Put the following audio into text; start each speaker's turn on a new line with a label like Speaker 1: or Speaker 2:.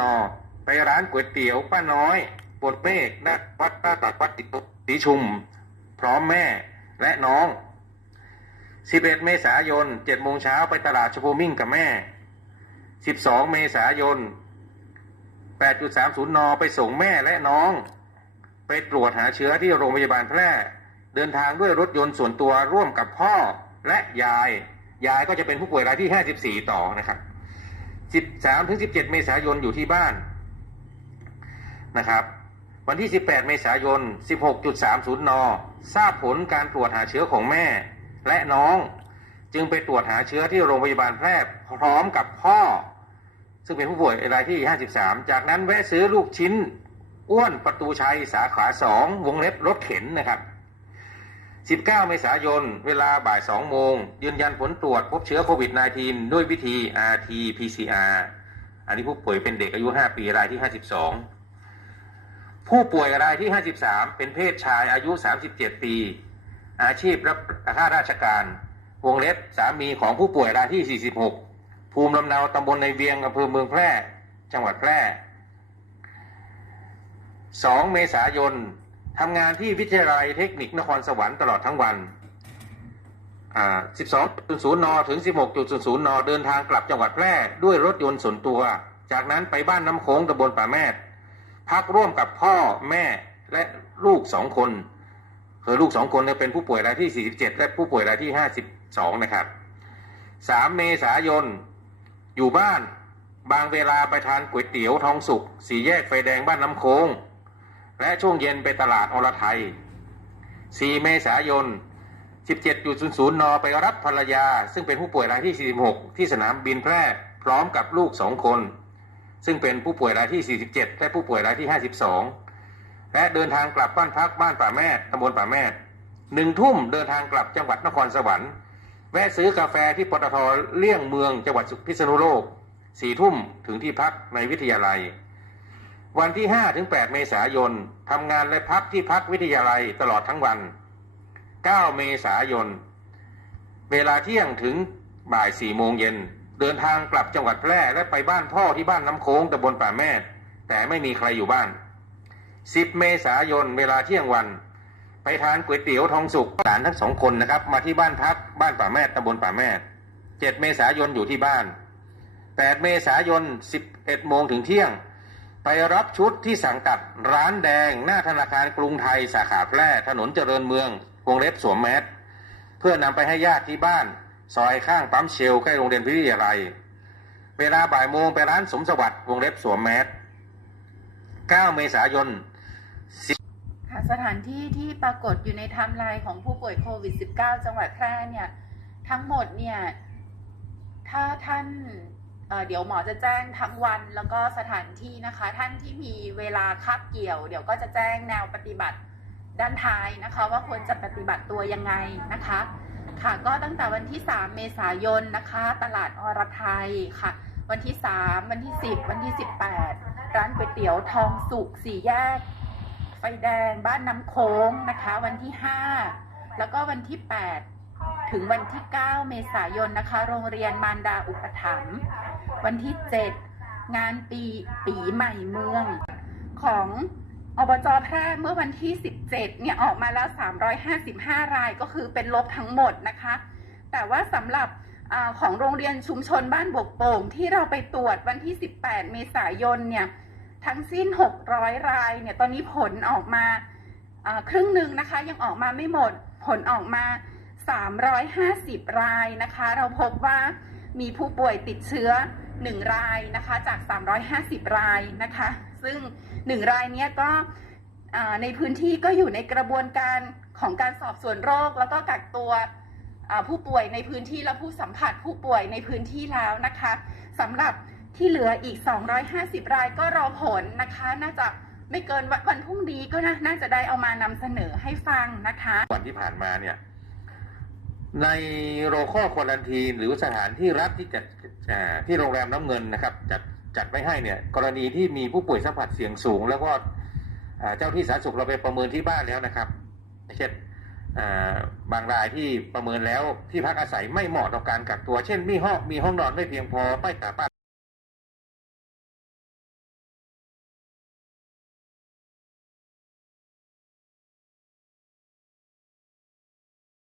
Speaker 1: ต่อ ไปร้านก๋วยเตี๋ยวป้าน้อยปวดเมฆณวัดป้าตักวัดติสีชุม พร้อมแม่และน้อง 11 เมษายน7โมงเช้าไปตลาดชโพมิ่งกับแม่ 12 เมษายน 8.30 น ไปส่งแม่และน้อง ไปตรวจหาเชื้อที่โรงพยาบาลแพร่ เดินทางด้วยรถยนต์ส่วนตัวร่วมกับพ่อและยาย ยายก็จะเป็นผู้ป่วยรายที่ 54 ต่อนะครับ 13ถึง17 เมษายนอยู่ที่บ้านนะครับ วันที่ 18 เมษายน 16.30 น ทราบผลการตรวจหาเชื้อของแม่ และน้องจึงไปตรวจหาเชื้อที่โรงพยาบาลแพร่พร้อมกับพ่อ ซึ่งเป็นผู้ป่วยรายที่ 53 จากนั้นแวะซื้อลูกชิ้น อ้วนประตูชัยสาขา 2 วงเล็บรถเข็นนะครับ 19 เมษายน เวลาบ่าย 2 โมง ยืนยันผลตรวจพบเชื้อโควิด -19 ด้วยวิธี RT-PCR อันนี้ผู้ป่วยเป็นเด็กอายุ 5 ปีรายที่ 52 ผู้ป่วยรายที่ 53 เป็นเพศชายอายุ 37 ปี อาชีพรับข้าราชการ วงเล็บสามีของผู้ป่วยรายที่ 46 ภูมิลำเนาตำบลในเวียงอำเภอเมืองแพร่ จังหวัดแพร่ 2 เมษายน ทำงานที่วิทยาลัยเทคนิคนครสวรรค์ตลอดทั้งวัน 12.00 น ถึง 16.00 น เดินทางกลับจังหวัดแพร่ด้วยรถยนต์ส่วนตัว จากนั้นไปบ้านน้ำโค้งตำบลป่าแมดพักร่วมกับพ่อแม่และลูกสองคนคือลูกสองคนเป็นผู้ป่วยรายที่ 47 และผู้ป่วยรายที่ 52 นะครับ 3 เมษายน อยู่บ้าน บางเวลาไปทานก๋วยเตี๋ยวทองสุก สี่แยกไฟแดงบ้านน้ำโค้ง และช่วงเย็นไปตลาดอรไทย 4 เมษายน 17.00 น ไปรับภรรยา ซึ่งเป็นผู้ป่วยรายที่ 46 ที่สนามบินแพร่พร้อมกับลูกสองคน ซึ่งเป็นผู้ป่วยรายที่ 47 และผู้ป่วยรายที่ 52 และเดินทางกลับบ้านพักบ้านป่าแม่ตำบลป่าแม่หนึ่งทุ่มเดินทางกลับจังหวัดนครสวรรค์ แวะซื้อกาแฟที่ปตทเลี่ยงเมืองจังหวัดพิษณุโลกสี่ทุ่มถึงที่พักในวิทยาลัย วันที่5ถึง8เมษายนทำงานและพักที่พักวิทยาลัยตลอดทั้งวัน 9 เมษายน เวลาเที่ยงถึงบ่าย4โมงเย็น เดินทางกลับจังหวัดแพร่และไปบ้านพ่อที่บ้านน้ำโค้งตำบลป่าแม่ แต่ไม่มีใครอยู่บ้าน 10 เมษายน เวลาเที่ยงวัน ไปทานก๋วยเตี๋ยวทองสุกหลานทั้งสองคนนะครับ มาที่บ้านพักบ้านป่าแม่ตำบลป่าแม่ 7 เมษายนอยู่ที่บ้าน 8 เมษายน 11โมงถึงเที่ยง ไปรับชุดที่สังกัดร้านแดงหน้าธนาคารกรุงไทยสาขาแพร่ถนนเจริญเมืองวงเล็บสวมแมสเพื่อนำไปให้ญาติที่บ้าน ซอยข้างปั๊มเชลใกล้โรงเรียนพิทยาลัย เวลาบ่ายโมงไปร้านสมสวัสดิ์วงเล็บสวมแมส9 เมษายน
Speaker 2: ค่ะสถานที่ที่ปรากฏอยู่ในไทม์ไลน์ของผู้ป่วยโควิด -19 จังหวัดแพร่เนี่ย ทั้งหมดเนี่ย ถ้าท่าน เเดี๋ยวหมอจะแจ้งทั้งวันแล้วก็สถานที่นะคะ ท่านที่มีเวลาคาบเกี่ยว เดี๋ยวก็จะแจ้งแนวปฏิบัติด้านท้ายนะคะ ว่าควรจะปฏิบัติตัวยังไงนะคะ ค่ะก็ตั้งแต่วันที่ 3 เมษายนนะคะ ตลาดอรไทยค่ะ วันที่ 3 วันที่ 10 วันที่ 18 ร้านก๋วยเตี๋ยวทองสุกสี่แยก ไฟแดงบ้านน้ำโค้งนะคะ วันที่ 5 แล้วก็วันที่ 8 ถึงวันที่ 9 เมษายนนะคะ โรงเรียนมารดาอุปถัมภ์วันที่ 7 งานปีปีใหม่เมือง ของอบจแพร่เมื่อวันที่ 17 เนี่ยออกมาแล้ว 355 รายก็คือเป็นลบทั้งหมดนะคะ แต่ว่าสำหรับอของโรงเรียนชุมชนบ้านบกโป่งที่เราไปตรวจวันที่ 18 เมษายนเนี่ยทั้งสิ้น 600 รายเนี่ยตอนนี้ผลออกมาครึ่งหนึ่งนะคะ ยังออกมาไม่หมดผลออกมา 350 รายนะคะ เราพบว่ามีผู้ป่วยติดเชื้อ 1 รายนะคะจาก 350 รายนะคะ ซึ่ง 1 รายเนี้ยก็ในพื้นที่ก็อยู่ในกระบวนการของการสอบสวนโรค แล้วก็กักตัวผู้ป่วยในพื้นที่และผู้สัมผัสผู้ป่วยในพื้นที่แล้วนะคะสำหรับที่เหลืออีก 250 รายก็รอผลนะคะ น่าจะไม่เกินวันวันพรุ่งนี้ก็นะน่าจะได้เอามานำเสนอให้ฟังนะคะ
Speaker 1: วันที่ผ่านมาเนี่ย ในโรข้อควอลันทีนหรือสถานที่รัฐที่จัดที่โรงแรมน้ำเงินนะครับ จัดจัดไว้ให้เนี่ย กรณีที่มีผู้ป่วยสัมผัสเสี่ยงสูง แล้วก็เจ้าที่สาธารณสุขเราไปประเมินที่บ้านแล้วนะครับเช่นบางรายที่ประเมินแล้วที่พักอาศัยไม่เหมาะต่อการกักตัว เช่นมีห้องมีห้องนอนไม่เพียงพอไม่สามารถ